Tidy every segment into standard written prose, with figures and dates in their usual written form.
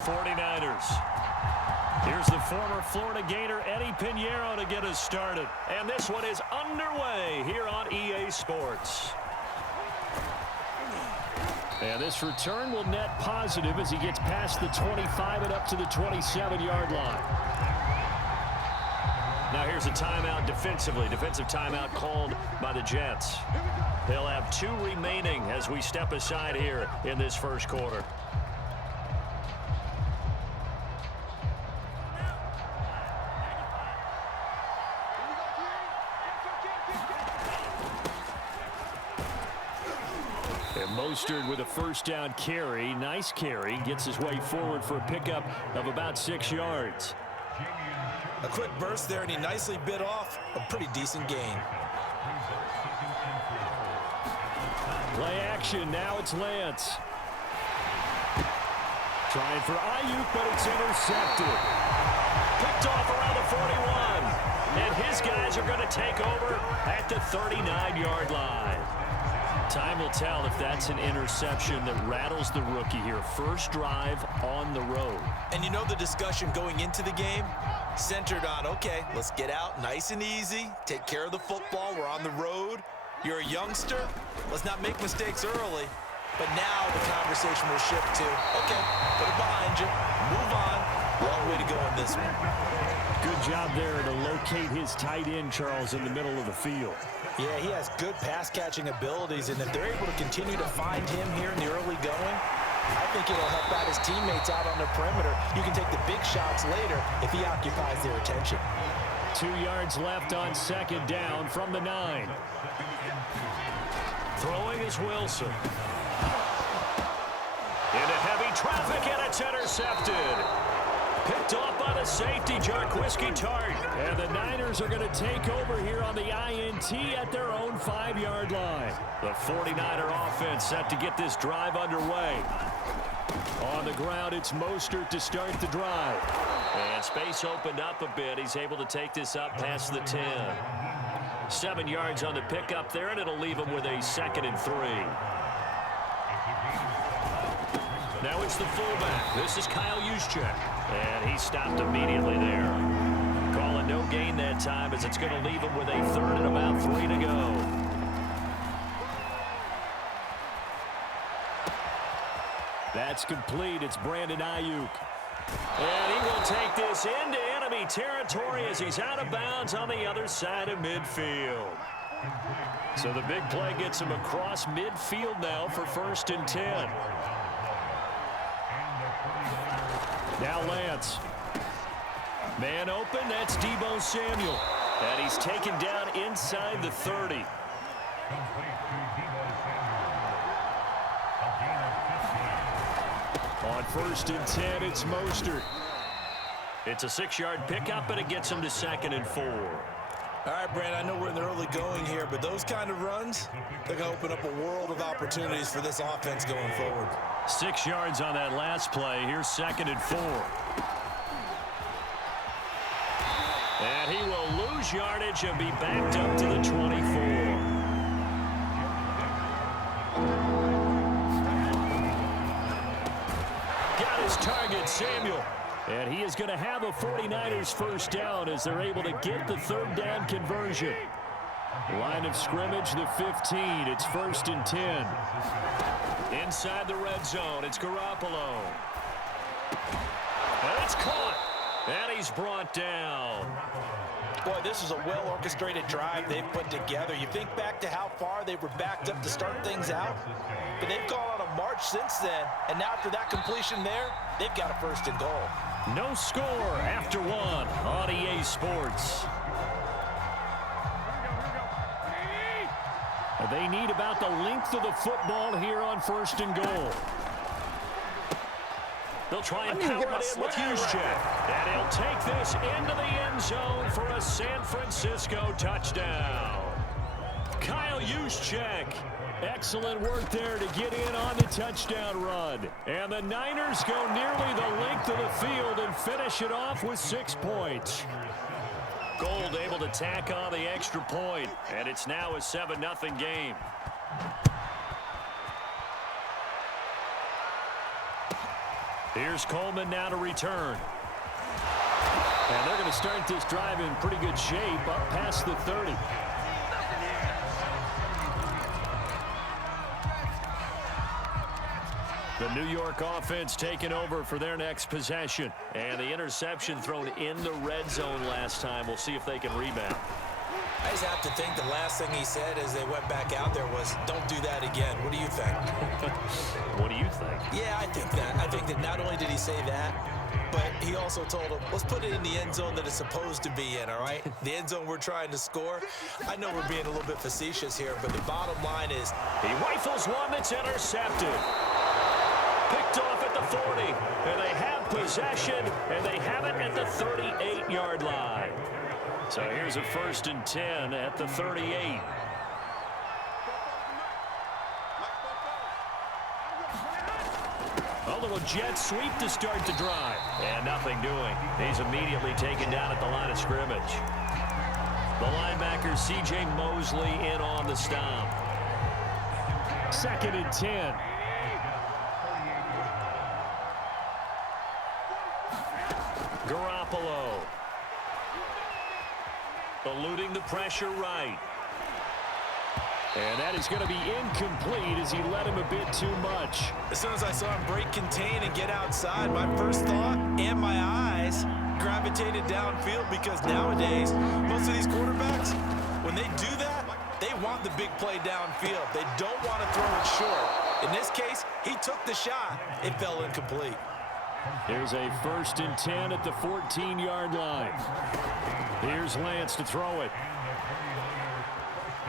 49ers. Here's the former Florida Gator Eddie Pinheiro to get us started. And this one is underway here on EA Sports. And this return will net positive as he gets past the 25 and up to the 27-yard line. Now here's a timeout defensively. Defensive timeout called by the Jets. They'll have 2 remaining as we step aside here in this first quarter. Mostert with a first down carry. Nice carry. Gets his way forward for a pickup of about 6 yards. A quick burst there, and he nicely bit off a pretty decent gain. Play action. Now it's Lance. Trying for Ayuk, but it's intercepted. Picked off around the 41. And his guys are going to take over at the 39-yard line. Time will tell if that's an interception that rattles the rookie here. First drive on the road. And you know the discussion going into the game? Centered on, okay, let's get out nice and easy. Take care of the football. We're on the road. You're a youngster. Let's not make mistakes early. But now the conversation will shift to, okay, put it behind you. Move on. Long way to go in this one. Good job there to locate his tight end, Charles, in the middle of the field. Yeah, he has good pass-catching abilities, and if they're able to continue to find him here in the early going, I think it'll help out his teammates out on the perimeter. You can take the big shots later if he occupies their attention. 2 yards left on second down from the 9. Throwing is Wilson. Into heavy traffic, and it's intercepted. Picked off by the safety, Jarquiski Tart. And the Niners are going to take over here on the INT at their own 5-yard line. The 49er offense set to get this drive underway. On the ground, it's Mostert to start the drive. And space opened up a bit. He's able to take this up past the 10. 7 yards on the pickup there, and it'll leave him with a 2nd and 3. Now it's the fullback. This is Kyle Juszczyk. And he stopped immediately there. Calling no gain that time as it's going to leave him with a 3rd and about 3 to go. That's complete. It's Brandon Ayuk. And he will take this into enemy territory as he's out of bounds on the other side of midfield. So the big play gets him across midfield now for 1st and 10. Now Lance. Man open, that's Deebo Samuel. And he's taken down inside the 30. On 1st and 10, it's Mostert. It's a 6-yard pickup, but it gets him to 2nd and 4. All right, Brand, I know we're in the early going here, but those kind of runs, they're going to open up a world of opportunities for this offense going forward. 6 yards on that last play. Here's 2nd and 4. And he will lose yardage and be backed up to the 24. Got his target, Samuel. And he is going to have a 49ers first down as they're able to get the 3rd down conversion. Line of scrimmage, the 15. It's 1st and 10. Inside the red zone, it's Garoppolo. And it's caught. And he's brought down. Boy, this is a well-orchestrated drive they've put together. You think back to how far they were backed up to start things out, but they've gone on a march since then, and now after that completion there, they've got a 1st and goal. No score after 1 on EA Sports. They need about the length of the football here on 1st and goal. They'll try and power it in with Juszczyk. And he'll take this into the end zone for a San Francisco touchdown. Kyle Juszczyk. Excellent work there to get in on the touchdown run. And the Niners go nearly the length of the field and finish it off with 6 points. Gold able to tack on the extra point, and it's now a 7-0 game. Here's Coleman now to return. And they're going to start this drive in pretty good shape up past the 30. The New York offense taking over for their next possession. And the interception thrown in the red zone last time. We'll see if they can rebound. I just have to think the last thing he said as they went back out there was, don't do that again. What do you think? What do you think? Yeah, I think that. I think that not only did he say that, but he also told him, let's put it in the end zone that it's supposed to be in, all right? The end zone we're trying to score. I know we're being a little bit facetious here, but the bottom line is he rifles one that's intercepted. Picked off at the 40, and they have possession, and they have it at the 38-yard line. So here's a 1st and 10 at the 38. A little jet sweep to start the drive, and nothing doing. He's immediately taken down at the line of scrimmage. The linebacker, C.J. Mosley, in on the stop. 2nd and 10. Garoppolo. Eluding the pressure right. And that is going to be incomplete as he led him a bit too much. As soon as I saw him break contain and get outside, my first thought and my eyes gravitated downfield, because nowadays, most of these quarterbacks, when they do that, they want the big play downfield. They don't want to throw it short. In this case, he took the shot. It fell incomplete. Here's a 1st and 10 at the 14-yard line. Here's Lance to throw it.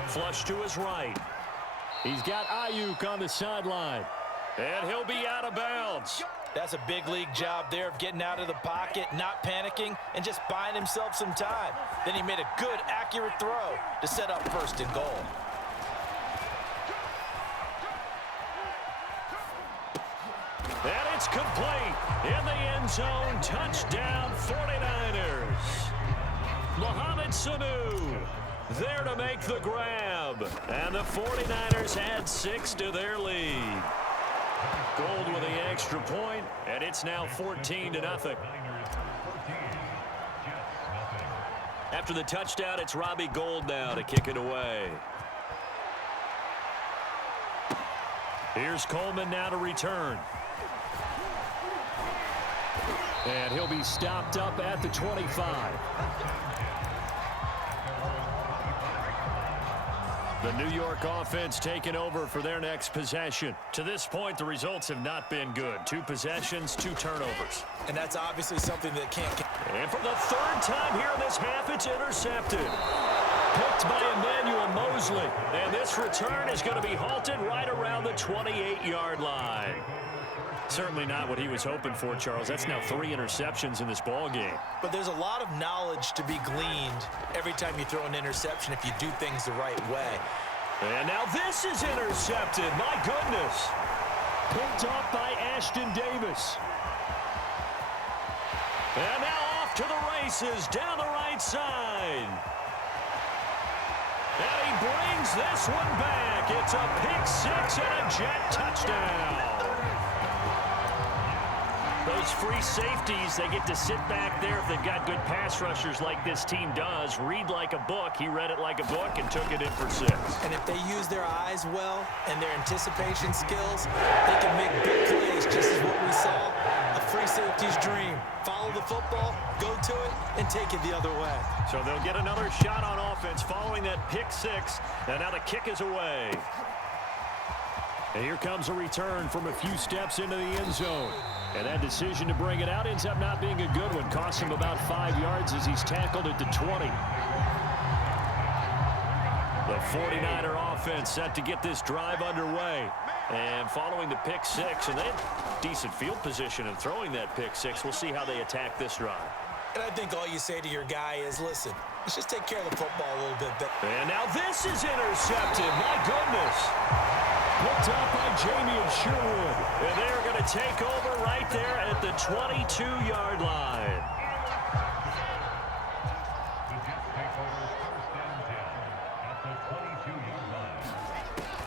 Flush to his right. He's got Ayuk on the sideline. And he'll be out of bounds. That's a big league job there of getting out of the pocket, not panicking, and just buying himself some time. Then he made a good, accurate throw to set up 1st and goal. And it's complete. In the end zone, touchdown 49ers. Mohamed Sanu there to make the grab. And the 49ers add 6 to their lead. Gold with the extra point, and it's now 14-0. After the touchdown, it's Robbie Gould now to kick it away. Here's Coleman now to return. And he'll be stopped up at the 25. The New York offense taking over for their next possession. To this point, the results have not been good. 2 possessions, 2 turnovers. And that's obviously something that can't... And for the 3rd time here in this half, it's intercepted. Picked by Emmanuel Mosley. And this return is going to be halted right around the 28-yard line. Certainly not what he was hoping for, Charles. That's now 3 interceptions in this ball game. But there's a lot of knowledge to be gleaned every time you throw an interception if you do things the right way. And now this is intercepted. My goodness. Picked off by Ashton Davis. And now off to the races down the right side. And he brings this one back. It's a pick 6 and a jet touchdown. Those free safeties, they get to sit back there if they've got good pass rushers like this team does. Read like a book. He read it like a book and took it in for 6. And if they use their eyes well and their anticipation skills, they can make big plays, just as what we saw. A free safety's dream. Follow the football, go to it, and take it the other way. So they'll get another shot on offense following that pick 6. And now the kick is away. And here comes a return from a few steps into the end zone. And that decision to bring it out ends up not being a good one. Costs him about 5 yards as he's tackled at the 20. The 49er offense set to get this drive underway. And following the pick 6, and they had decent field position in throwing that pick 6. We'll see how they attack this drive. And I think all you say to your guy is, listen, let's just take care of the football a little bit better. And now this is intercepted. My goodness. Picked up by Jamie and Sherwood. And they are going to take over right there at the 22-yard line.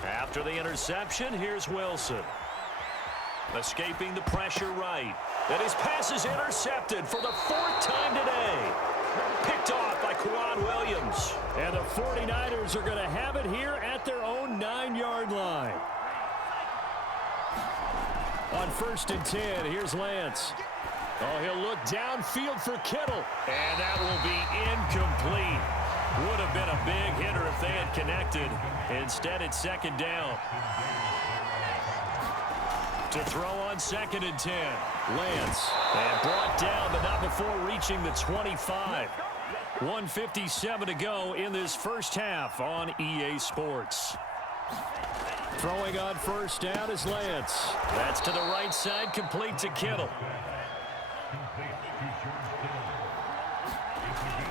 After the interception, here's Wilson. Escaping the pressure right. And his pass is intercepted for the 4th time today. Picked off by Quan Williams. And the 49ers are going to have it here at their own 9-yard line. On 1st and 10, here's Lance. Oh, he'll look downfield for Kittle. And that will be incomplete. Would have been a big hitter if they had connected. Instead, it's 2nd down. To throw on 2nd and 10. Lance. And brought down, but not before reaching the 25. 1:57 to go in this first half on EA Sports. Throwing on 1st down is Lance. That's to the right side, complete to Kittle.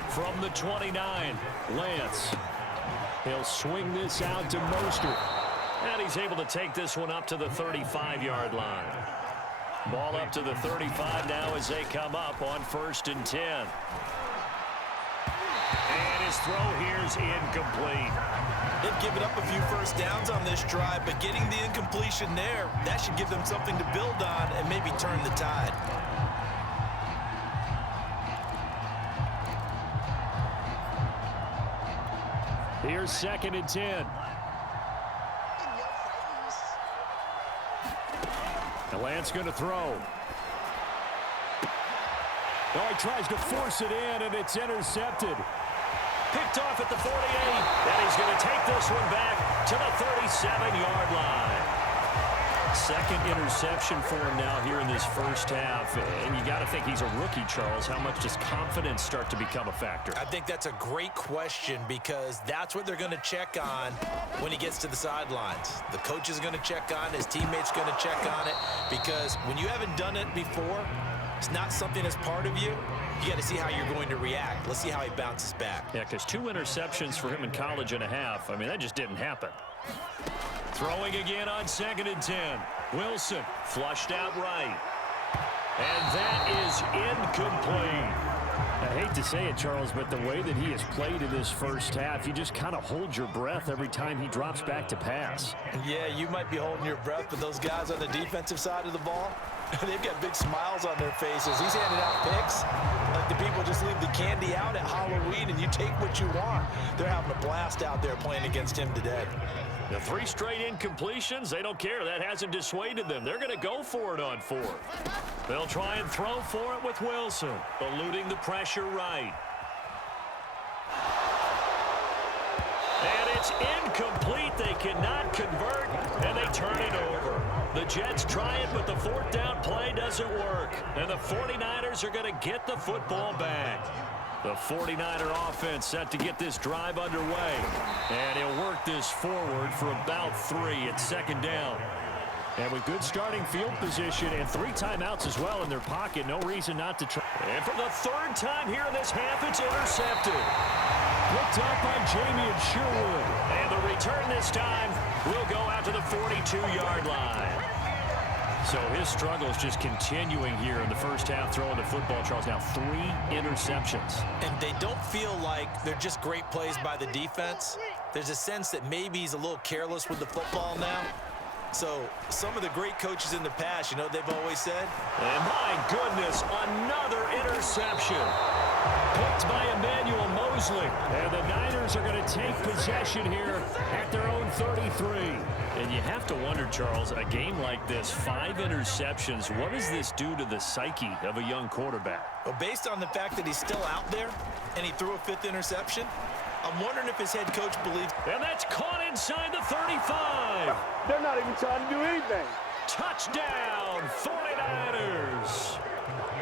From the 29, Lance. He'll swing this out to Mostert. And he's able to take this one up to the 35-yard line. Ball up to the 35 now as they come up on 1st and 10. And his throw here's incomplete. They've given up a few first downs on this drive, but getting the incompletion there, that should give them something to build on and maybe turn the tide. Here's 2nd and 10. And Lance going to throw. Oh, he tries to force it in, and it's intercepted. Picked off at the 48, and he's going to take this one back to the 37-yard line. 2nd interception for him now here in this first half. And you got to think he's a rookie, Charles. How much does confidence start to become a factor? I think that's a great question because that's what they're going to check on when he gets to the sidelines. The coach is going to check on it. His teammates are going to check on it because when you haven't done it before, it's not something that's part of you. You got to see how you're going to react. Let's see how he bounces back. Yeah, because 2 interceptions for him in college and a half. I mean, that just didn't happen. Throwing again on 2nd and 10. Wilson flushed out right. And that is incomplete. I hate to say it, Charles, but the way that he has played in this first half, you just kind of hold your breath every time he drops back to pass. Yeah, you might be holding your breath, but those guys on the defensive side of the ball, they've got big smiles on their faces. He's handing out picks like the people just leave the candy out at Halloween and you take what you want. They're having a blast out there playing against him today. The 3 straight incompletions, they don't care. That hasn't dissuaded them. They're going to go for it on 4th. They'll try and throw for it with Wilson, eluding the pressure right. And it's incomplete. They cannot convert, and they turn it over. The Jets try it, but the 4th down play doesn't work. And the 49ers are going to get the football back. The 49er offense set to get this drive underway. And he'll work this forward for about 3 at 2nd down. And with good starting field position and 3 timeouts as well in their pocket, no reason not to try. And for the 3rd time here in this half, it's intercepted. Picked up by Jamie and Sherwood. And the return this time will go out to the 42-yard line. So his struggle is just continuing here in the first half throwing the football. Charles, now 3 interceptions. And they don't feel like they're just great plays by the defense. There's a sense that maybe he's a little careless with the football now. So some of the great coaches in the past, you know what they've always said? And my goodness, another interception. Picked by Emmanuel Mosley. And the Niners are going to take possession here at their own 33. And you have to wonder, Charles, a game like this, 5 interceptions, what does this do to the psyche of a young quarterback? Well, based on the fact that he's still out there and he threw a 5th interception, I'm wondering if his head coach believes. And that's caught inside the 35. They're not even trying to do anything. Touchdown, 49ers.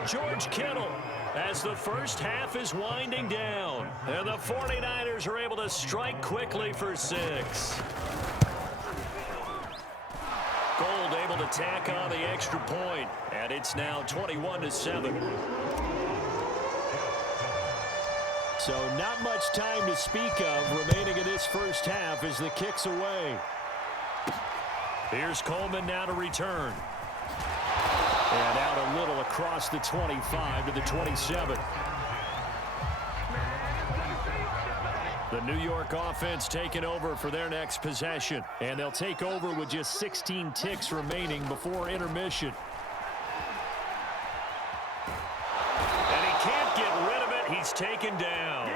George Kittle as the first half is winding down. And the 49ers are able to strike quickly for 6. Gold able to tack on the extra point. And it's now 21-7. So not much time to speak of remaining in this first half as the kick's away. Here's Coleman now to return. And out a little across the 25 to the 27. The New York offense taking over for their next possession. And they'll take over with just 16 ticks remaining before intermission. And he can't get rid of it. He's taken down.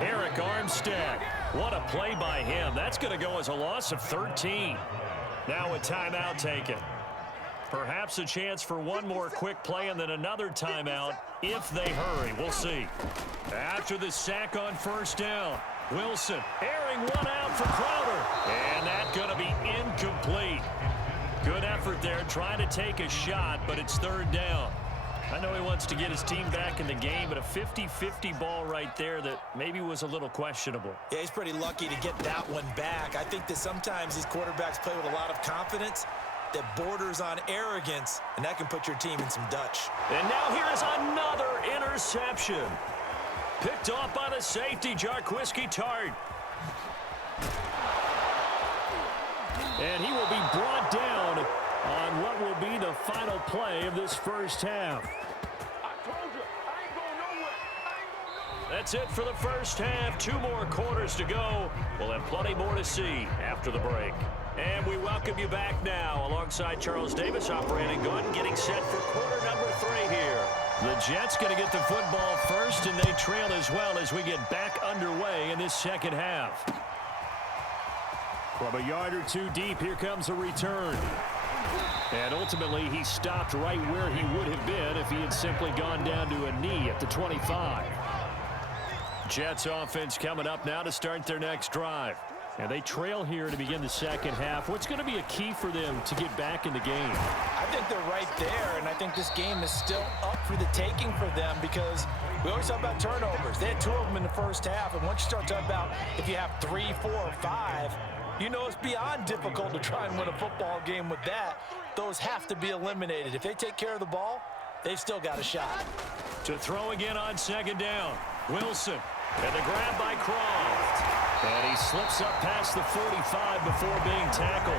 Eric Armstead. What a play by him. That's going to go as a loss of 13. Now a timeout taken. Perhaps a chance for one more quick play and then another timeout if they hurry. We'll see. After the sack on first down, Wilson airing one out for Crowder. And that's going to be incomplete. Good effort there trying to take a shot, but it's third down. I know he wants to get his team back in the game, but a 50-50 ball right there that maybe was a little questionable. Yeah, he's pretty lucky to get that one back. I think that sometimes these quarterbacks play with a lot of confidence that borders on arrogance, and that can put your team in some Dutch. And now here is another interception. Picked off by the safety, Jarquiski Tart. And he will be brought down on what will be the final play of this first half. That's it for the first half. 2 more quarters to go. We'll have plenty more to see after the break. And we welcome you back now alongside Charles Davis, operating gun, getting set for quarter number 3 here. The Jets going to get the football first, and they trail as well as we get back underway in this second half. From a yard or 2 deep, here comes a return. And ultimately, he stopped right where he would have been if he had simply gone down to a knee at the 25. Jets offense coming up now to start their next drive. And they trail here to begin the second half. What's going to be a key for them to get back in the game? I think they're right there, and I think this game is still up for the taking for them because we always talk about turnovers. They had 2 of them in the first half, and once you start talking about if you have 3, 4, or 5, you know it's beyond difficult to try and win a football game with that. Those have to be eliminated. If they take care of the ball, they've still got a shot. To throw again on second down, Wilson. And the grab by Croft. And he slips up past the 45 before being tackled.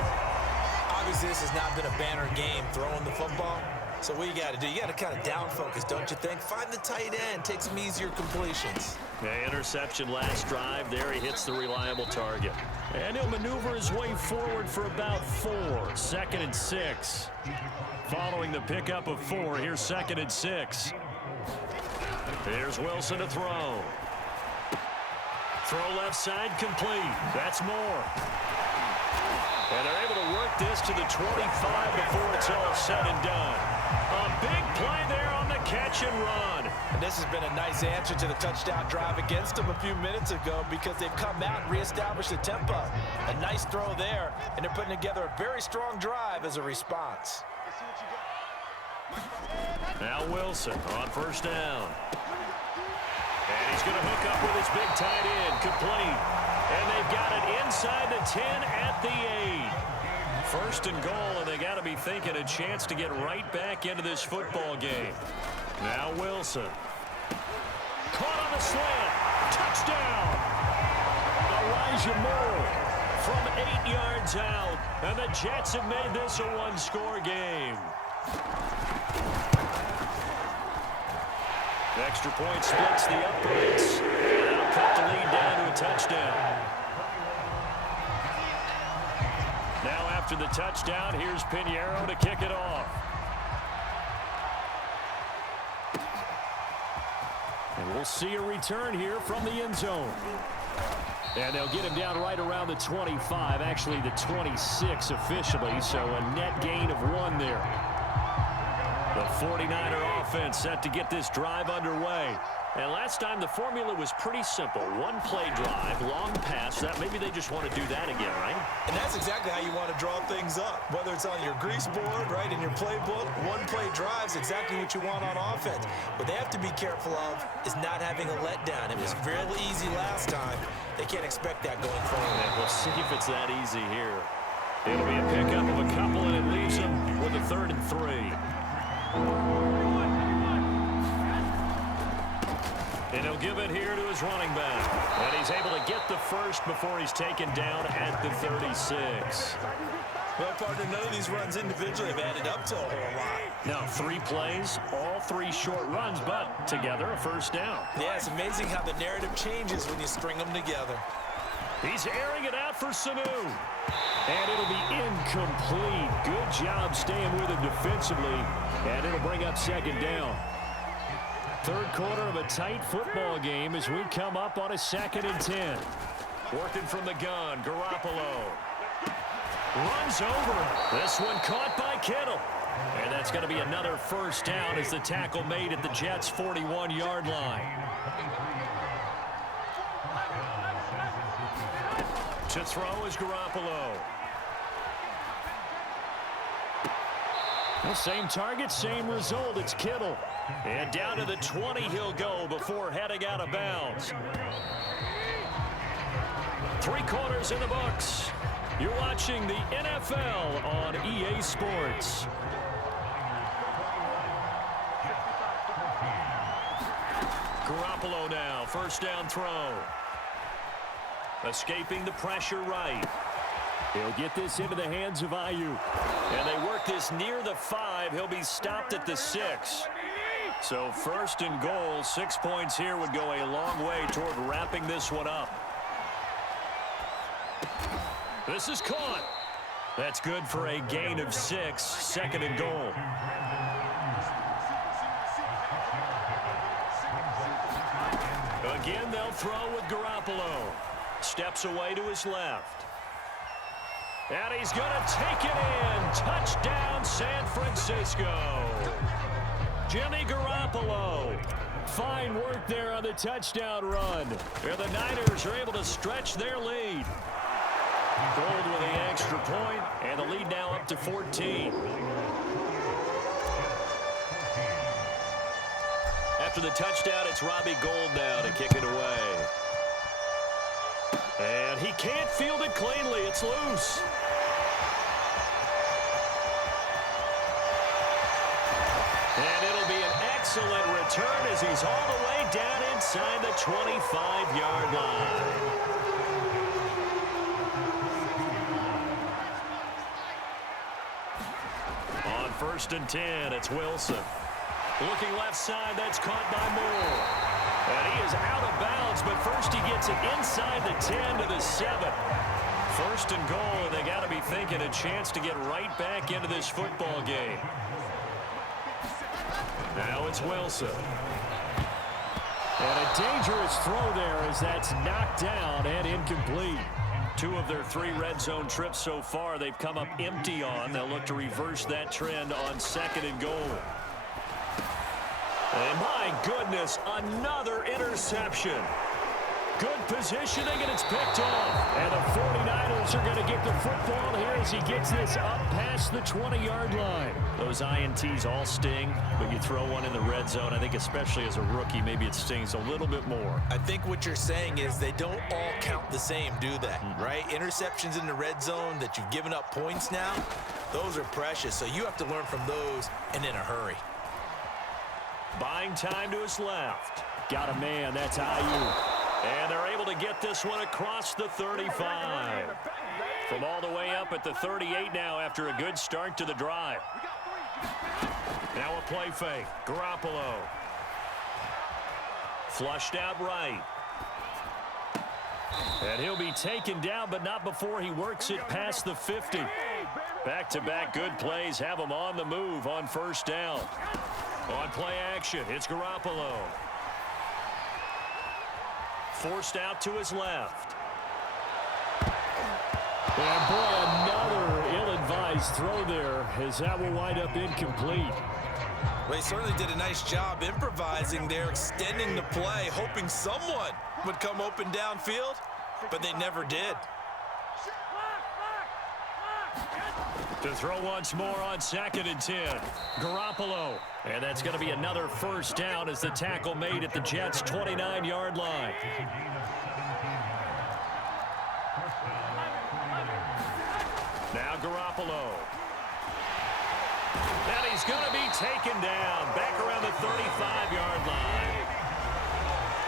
Obviously, this has not been a banner game throwing the football. So what you got to do, you got to kind of down focus, don't you think? Find the tight end, take some easier completions. The interception last drive. There he hits the reliable target. And he'll maneuver his way forward for about 4. 2nd and 6. Following the pickup of 4, here's 2nd and 6. Here's Wilson to throw. Throw left side complete. That's more. And they're able to work this to the 25 before it's all said and done. A big play there on the catch and run. And this has been a nice answer to the touchdown drive against them a few minutes ago because they've come out and reestablished the tempo. A nice throw there, and they're putting together a very strong drive as a response. Now Wilson on first down. And he's going to hook up with his big tight end, complete. And they've got it inside the 10 at the 8. First and goal, and they got to be thinking a chance to get right back into this football game. Now Wilson. Caught on the slant. Touchdown. Elijah Moore from 8 yards out. And the Jets have made this a 1-score game. Extra point splits the uprights. And that'll cut the lead down to a touchdown. Now after the touchdown, here's Pinheiro to kick it off. And we'll see a return here from the end zone. And they'll get him down right around the 25, actually the 26 officially, so a net gain of 1 there. The 49er offense set to get this drive underway. And last time the formula was pretty simple. 1-play drive, long pass. That maybe they just want to do that again, right? And that's exactly how you want to draw things up. Whether it's on your grease board, right, in your playbook, 1-play drive is exactly what you want on offense. What they have to be careful of is not having a letdown. It was really easy last time. They can't expect that going forward. And we'll see if it's that easy here. It'll be a pickup of a couple, and it leaves them with a 3rd and 3. And he'll give it here to his running back. And he's able to get the first before he's taken down at the 36. Well, partner, none of these runs individually have added up to a whole lot. Now 3 plays, all 3 short runs, but together a first down. Yeah, it's amazing how the narrative changes when you string them together. He's airing it out for Sanu. And it'll be incomplete. Good job staying with him defensively. And it'll bring up second down. Third quarter of a tight football game as we come up on a 2nd and 10. Working from the gun, Garoppolo. Runs over. This one caught by Kittle. And that's going to be another first down as the tackle made at the Jets' 41-yard line. To throw is Garoppolo. Well, same target, same result. It's Kittle. And down to the 20 he'll go before heading out of bounds. 3 quarters in the books. You're watching the NFL on EA Sports. Garoppolo now, first down throw. Escaping the pressure right. He'll get this into the hands of Ayuk. And they work this near the 5. He'll be stopped at the 6. So first and goal, 6 points here would go a long way toward wrapping this one up. This is caught. That's good for a gain of 6, 2nd and goal. Again, they'll throw with Garoppolo. Steps away to his left. And he's going to take it in. Touchdown, San Francisco. Jimmy Garoppolo. Fine work there on the touchdown run. And the Niners are able to stretch their lead. Gold with the extra point, and the lead now up to 14. After the touchdown, it's Robbie Gould now to kick it away. And he can't field it cleanly. It's loose. And it'll be an excellent return as he's all the way down inside the 25-yard line. On 1st and 10, it's Wilson. Looking left side, that's caught by Moore. And he is out of bounds, but first he gets it inside the 10 to the 7. 1st and goal, and they got to be thinking a chance to get right back into this football game. Now it's Wilson. And a dangerous throw there as that's knocked down and incomplete. 2 of their 3 red zone trips so far they've come up empty on. They'll look to reverse that trend on 2nd and goal. And my goodness, another interception. Good positioning, and it's picked off. And the 49ers are going to get the football here as he gets this up past the 20-yard line. Those INTs all sting, but you throw one in the red zone. I think especially as a rookie, maybe it stings a little bit more. I think what you're saying is they don't all count the same, do they? Right? Interceptions in the red zone that you've given up points now, those are precious. So you have to learn from those and in a hurry. Buying time to his left. Got a man, that's Ayuk. And they're able to get this one across the 35. From all the way up at the 38 now after a good start to the drive. Now a play fake. Garoppolo. Flushed out right. And he'll be taken down, but not before he works it past the 50. Back-to-back good plays have him on the move on 1st down. On play action, it's Garoppolo. Forced out to his left. And boy, another ill-advised throw there as that will wind up incomplete. Well, he certainly did a nice job improvising there, extending the play, hoping someone would come open downfield, but they never did. To throw once more on 2nd and 10. Garoppolo. And that's going to be another first down as the tackle made at the Jets' 29-yard line. Now Garoppolo. And he's going to be taken down back around the 35-yard line.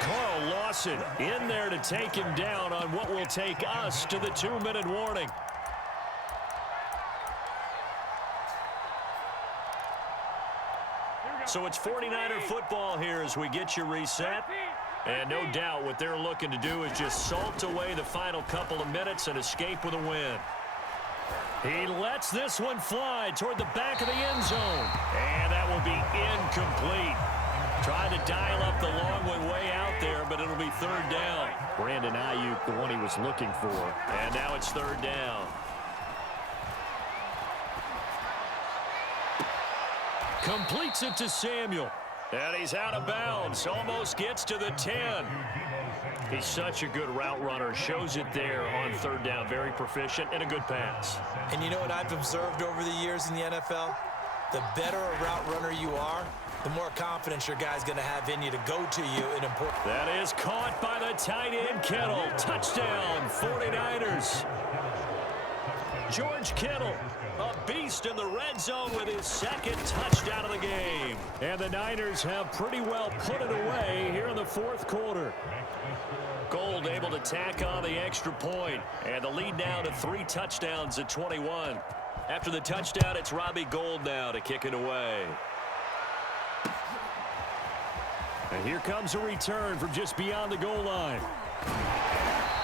Carl Lawson in there to take him down on what will take us to the 2-minute warning. So it's 49er football here as we get you reset. And no doubt what they're looking to do is just salt away the final couple of minutes and escape with a win. He lets this one fly toward the back of the end zone. And that will be incomplete. Trying to dial up the long one way out there, but it'll be third down. Brandon Ayuk, the one he was looking for. And now it's third down. Completes it to Samuel. And he's out of bounds. Almost gets to the 10. He's such a good route runner. Shows it there on third down. Very proficient and a good pass. And you know what I've observed over the years in the NFL? The better a route runner you are, the more confidence your guy's going to have in you to go to you in important. That is caught by the tight end, Kittle. Touchdown, 49ers. George Kittle, a beast in the red zone with his second touchdown of the game. And the Niners have pretty well put it away here in the fourth quarter. Gold able to tack on the extra point, and the lead now to 3 touchdowns at 21. After the touchdown, it's Robbie Gould now to kick it away. And here comes a return from just beyond the goal line.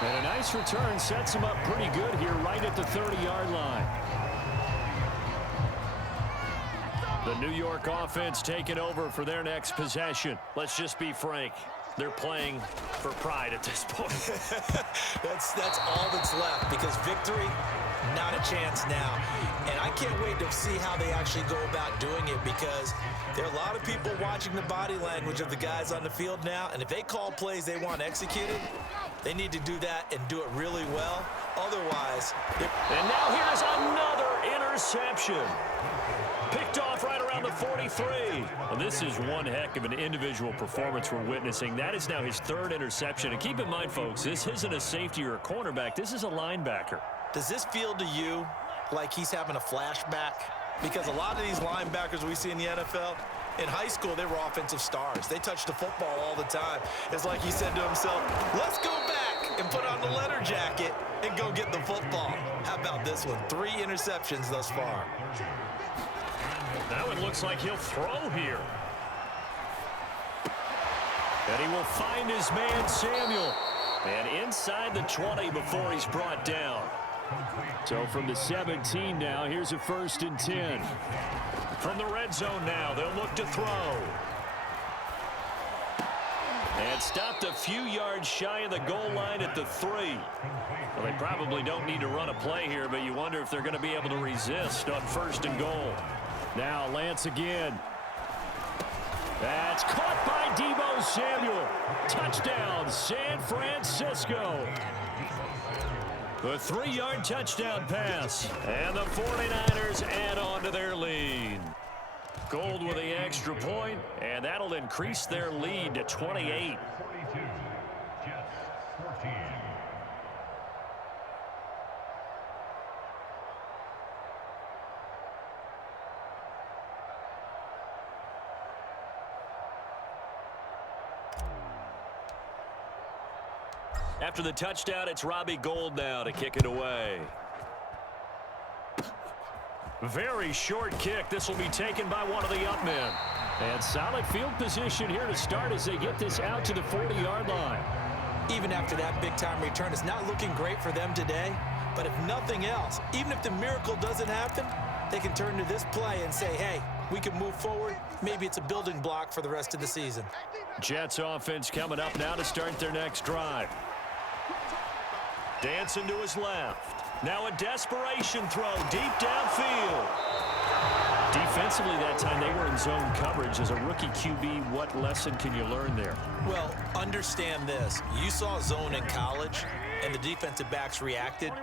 And a nice return sets him up pretty good here right at the 30-yard line. The New York offense taking over for their next possession. Let's just be frank. They're playing for pride at this point. That's all that's left, because victory, not a chance now. And I can't wait to see how they actually go about doing it, because there are a lot of people watching the body language of the guys on the field now, and if they call plays they want executed, they need to do that and do it really well. Otherwise, and now here's another interception. Picked off right around the 43. Well, this is one heck of an individual performance we're witnessing. That is now his 3rd interception. And keep in mind, folks, this isn't a safety or a cornerback. This is a linebacker. Does this feel to you like he's having a flashback? Because a lot of these linebackers we see in the NFL, in high school, they were offensive stars. They touched the football all the time. It's like he said to himself, let's go back and put on the leather jacket and go get the football. How about this one? 3 interceptions thus far. That one looks like he'll throw here. And he will find his man, Samuel. And inside the 20 before he's brought down. So from the 17 now, here's a 1st and 10. From the red zone now, they'll look to throw. And stopped a few yards shy of the goal line at the 3. Well, they probably don't need to run a play here, but you wonder if they're going to be able to resist on 1st and goal. Now Lance again. That's caught by Deebo Samuel. Touchdown, San Francisco. The 3-yard touchdown pass. And the 49ers add on to their lead. Gold with the extra point, and that'll increase their lead to 28. After the touchdown, it's Robbie Gould now to kick it away. Very short kick. This will be taken by one of the up men. And solid field position here to start as they get this out to the 40-yard line. Even after that big-time return, it's not looking great for them today. But if nothing else, even if the miracle doesn't happen, they can turn to this play and say, hey, we can move forward. Maybe it's a building block for the rest of the season. Jets offense coming up now to start their next drive. Dancing to his left. Now a desperation throw deep downfield. Defensively that time, they were in zone coverage. As a rookie QB, what lesson can you learn there? Well, understand this. You saw zone in college, and the defensive backs reacted,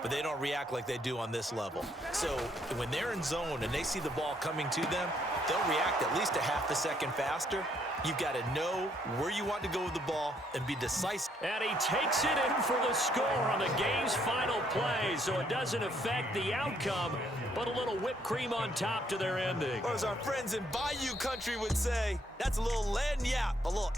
but they don't react like they do on this level. So when they're in zone and they see the ball coming to them, they'll react at least a half a second faster. You've got to know where you want to go with the ball and be decisive. And he takes it in for the score on the game's final play, so it doesn't affect the outcome, but a little whipped cream on top to their ending. Or as our friends in Bayou Country would say, that's a little lagniappe, a little